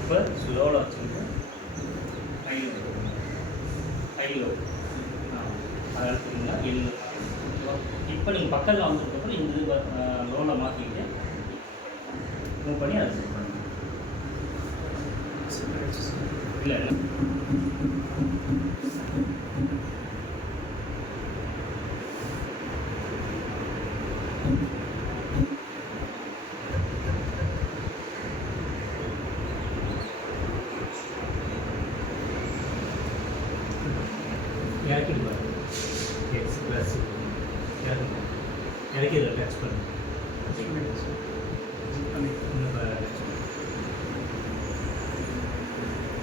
இப்போ ஸ்லோவில் வச்சுக்கிட்டு ஹைலோ அதை எடுத்துக்கிங்கன்னா எள்ளு. இப்போ நீங்கள் பக்கத்தில் வந்ததுக்கப்புறம் இந்த இது லோவில் மாற்றிக்கிட்டு மூவ் பண்ணி அதை செட் பண்ணுங்கள். இல்லை இல்லை இறக்கிட்டு பாருங்க. எக்ஸ் ப்ளஸ் இறக்கி இதில் டச் பண்ணு.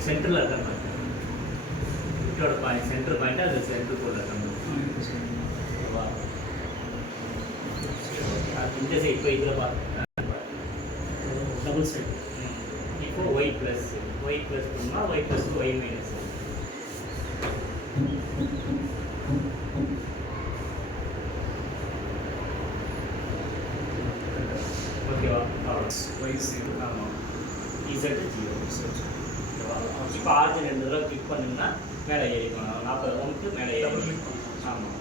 சென்டரில் இருக்க மாதிரி விட்டோட பாயிண்ட் சென்டர் பாயிண்ட்டு அது சென்டருக்குள்ள இருக்க மாதிரி. இந்த சைட் இப்போ இதில் டபுள் சைட். இப்போ ஒய் ப்ளஸ் பண்ணால் ஒய் ப்ளஸ் ஒய் மைனஸ். ஓகேவா? ஒய் 0. ஆமாம். இசட் 0. இப்போ ஆர்ஜின் 2 தடவை கிளிக் பண்ணிங்கன்னா மேலே ஏறிக்கணும். 40 ரவுண்டுக்கு மேலே ஏறி. ஆமாம்.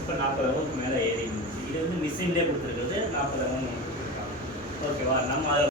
இப்போ 40 ரவுண்டுக்கு மேலே ஏறி இருந்துச்சு. இது வந்து மிஷின்லேயே கொடுத்துருக்குறது 40 ரவுண்ட் கொடுத்துருக்காங்க. ஓகேவா? நம்ம அதை